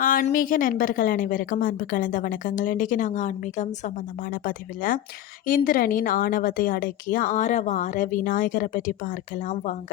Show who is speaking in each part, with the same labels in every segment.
Speaker 1: ஆன்மீக நண்பர்கள் அனைவருக்கும் அன்பு கலந்த வணக்கங்கள். இன்றைக்கி நாங்கள் ஆன்மீகம் சம்பந்தமான பதிவில் இந்திரனின் ஆணவத்தை அடக்கிய ஆரவார விநாயகரை பற்றி பார்க்கலாம் வாங்க.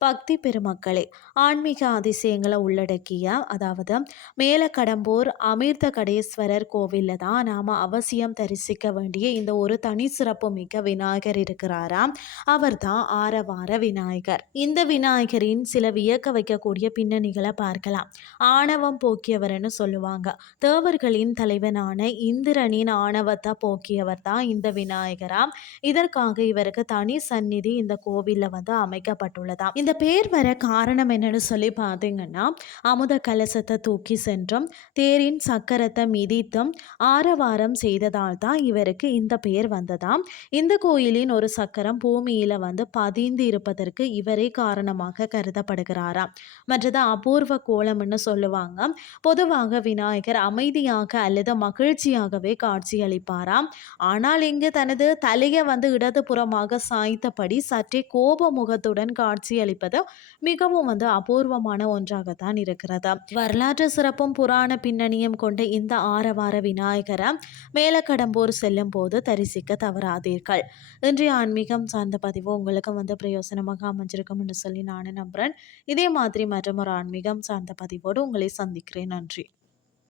Speaker 1: பக்தி பெருமக்களே ஆன்மீக அதிசயங்களை உள்ளடக்கிய அதாவது மேலக்கடம்பூர் அமிர்த கடேஸ்வரர் கோவிலில் தான் நாம் அவசியம் தரிசிக்க வேண்டிய இந்த ஒரு தனி சிறப்பு மிக்க விநாயகர் இருக்கிறாராம். அவர் தான் ஆரவார விநாயகர். இந்த விநாயகரின் சில வியக்க வைக்கக்கூடிய பின்னணிகளை பார்க்கலாம். ஆணவம் போக்கியவர்னு சொல்லுவாங்க. தேவர்களின் தலைவனான இந்திரனின் ஆணவத்தை போக்கியவர் தான் இந்த விநாயகராம். இதற்காக இவருக்கு தனி சந்நிதி இந்த கோவிலில் வந்து அமைக்கப்பட்டுள்ளதாம். இந்த பேர் வர காரணம் என்னன்னு சொல்லி பார்த்தீங்கன்னா அமுத கலசத்தை தூக்கி சென்றும் தேரின் சக்கரத்தை மிதித்தும் ஆரவாரம் செய்ததால் தான் இவருக்கு இந்த பேர் வந்ததாம். இந்த கோயிலின் ஒரு சக்கரம் பூமியில் வந்து பதிந்து இருப்பதற்கு இவரே காரணமாக கருதப்படுகிறாராம். மற்றது அபூர்வ கோலம்னு சொல்லுவாங்க. பொதுவாக விநாயகர் அமைதியாக அல்லது மகிழ்ச்சியாகவே காட்சியளிப்பாராம். ஆனால் இங்கு தனது தலையை வந்து இடதுபுறமாக சாய்த்தபடி சற்றே கோப முகத்துடன் காட்சியளி அளிப்பது மிகவும் வந்து அபூர்வமான ஒன்றாகத்தான் இருக்கிறது. வரலாற்று சிறப்பும் புராண பின்னணியும் கொண்ட இந்த ஆரவார விநாயகரை மேலக்கடம்பூர் செல்லும் போது தரிசிக்க தவறாதீர்கள். இன்றைய ஆன்மீகம் சார்ந்த பதிவு உங்களுக்கு வந்து பிரயோசனமாக அமைஞ்சிருக்கும்னு சொல்லி நானும் நம்புகிறேன் இதே மாதிரி மற்றும் ஒரு ஆன்மீகம் சார்ந்த பதிவோடு உங்களை சந்திக்கிறேன். நன்றி.